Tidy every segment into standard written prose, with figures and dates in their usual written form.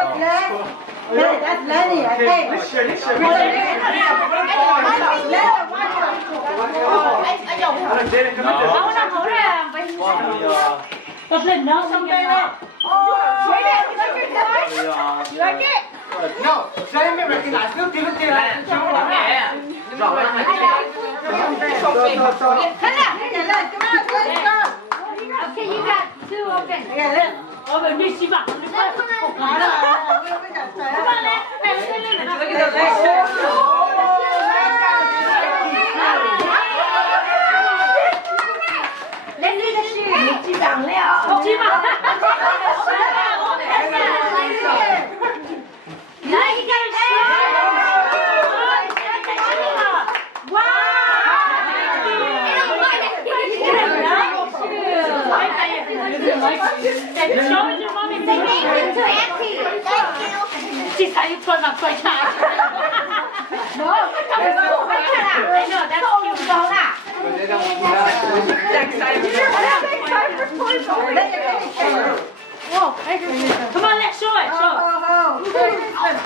That's Lenny, I think. Tập lên nó xong đây lên. No, say me recognize. Look, look, look. Okay, you got two open. Over đi xí bạc. Come on, Let's see the shoe. Xí bạc. Now you got a shoe. Show it to mommy. Say thank you to Auntie. Thank you. Chị sao you turn up quay trái. No, I know, that's cute. Come on, let's show it. Show it.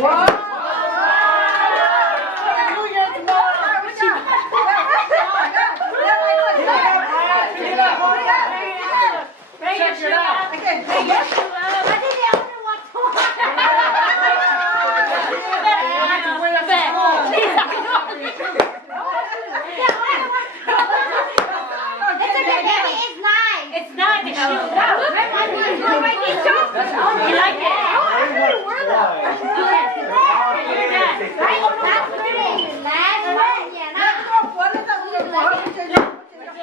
Wow. Check it out. What did the other one It's okay, baby, it's nice. It's not the shoe. You You like it? I really wore them. Okay. Here, Dad.